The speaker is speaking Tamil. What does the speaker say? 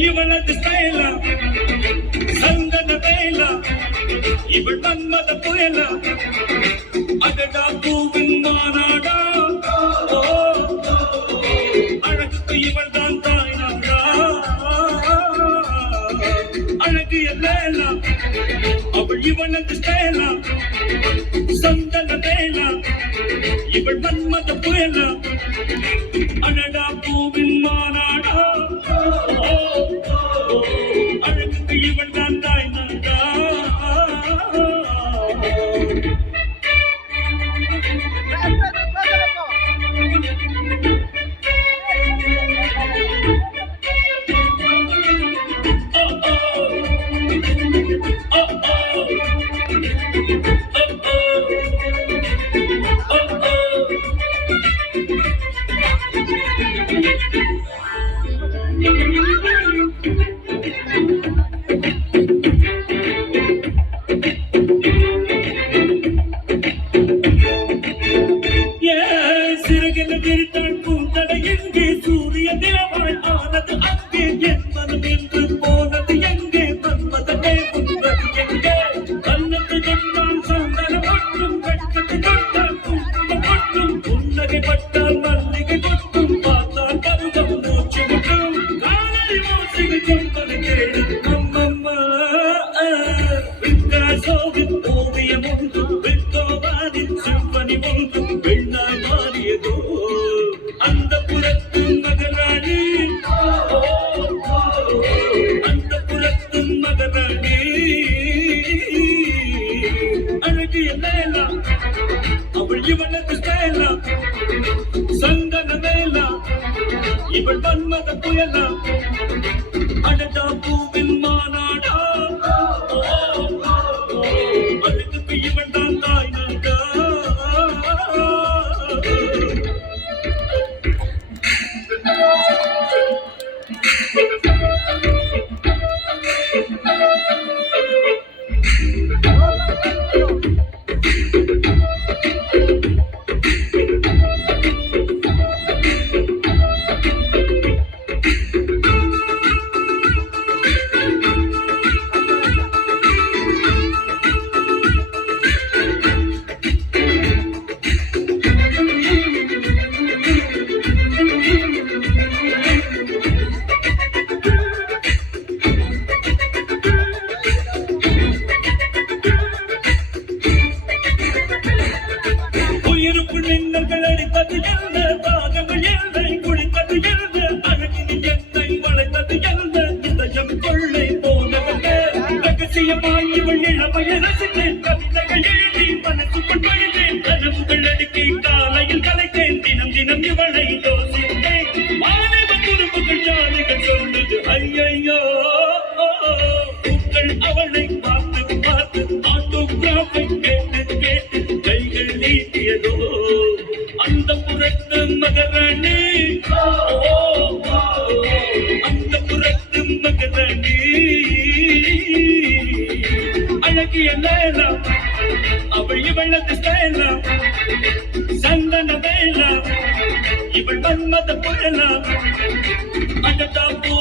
இவளது ஸ்டைலா சந்தன வேலா இவள் மன்மத புயலா அடடா பூவின் மாநாடா அழகுக்கு இவள் தான் தாய்நாடா அழகு எல்லேலா அவள் இவளது ஸ்டைலா சந்தன வேலா இவள் மன்மத புயலா அடடா பூவின் மாநாடா அழகுக்கு இவள் தான் தாய்நாடா சிறகென விரித்தாள் பூந்தடை எங்கே சூரிய நிலவாள் ஆனது அங்கே என் மனம் என்று போனது எங்கே மன்மதனே உண்பது எங்கே கண்ணத்தை தொட்டால் சாந்தன ஒட்டும் கட்டத்தை தொட்டால் குங்குமம் ஒட்டும் புன்னகை பட்டால் மல்லிகை கொட்டும் பார்த்தால் கருகம் மூச்சு முட்டும் காலை மோசிகள் சொந்தனை கேடும் அம்மம்மா வித்தாசோவின் ஓவியம் ஒன்று வித்தோவானின் சிம்பனி ஒன்று பெண்ணாய் மாறியதோ அந்த புறத்து மகராணி அந்த புறத்து மகராணி அழகிய லேலா அவள் இவளது ஸ்டைலா சந்தன வேலா இவள் மன்மத புயலா அடடா பூவின் மாநாடா அழகுக்கு இவள் தான் தாய்நாடா மின்னல்கள் அடித்தது என்ன தாகங்கள் என்னை குளித்தது என்ன அழகில் என்னை வளைத்தது என்ன இதயம் கொள்ளை போனவங்க ரகசியமாய் இவள் இளமையை ரசித்தேன் கவிதைகள் எழுதி மனசுக்குள் பழித்தேன் கனவுகள் அடுக்கி காலையில் கலைத்தேன் தினம் தினம் இவளை யோசித்தேன் மாணவ குறும்புகள் ஜாலிகள் சொல்லுது ஐயையோ உங்கள் அவளை பார்த்து பார்த்து ஆட்டோகிராஃபை கேட்டு கேட்டு கைகள் நீட்டியதோ அந்த புறத்து மகராணி அந்த புறத்து மகராணி அழகிய லேலா அவள் இவளது ஸ்டைலா சந்தன வேலா இவள் மன்மத புயலா அடடா பூ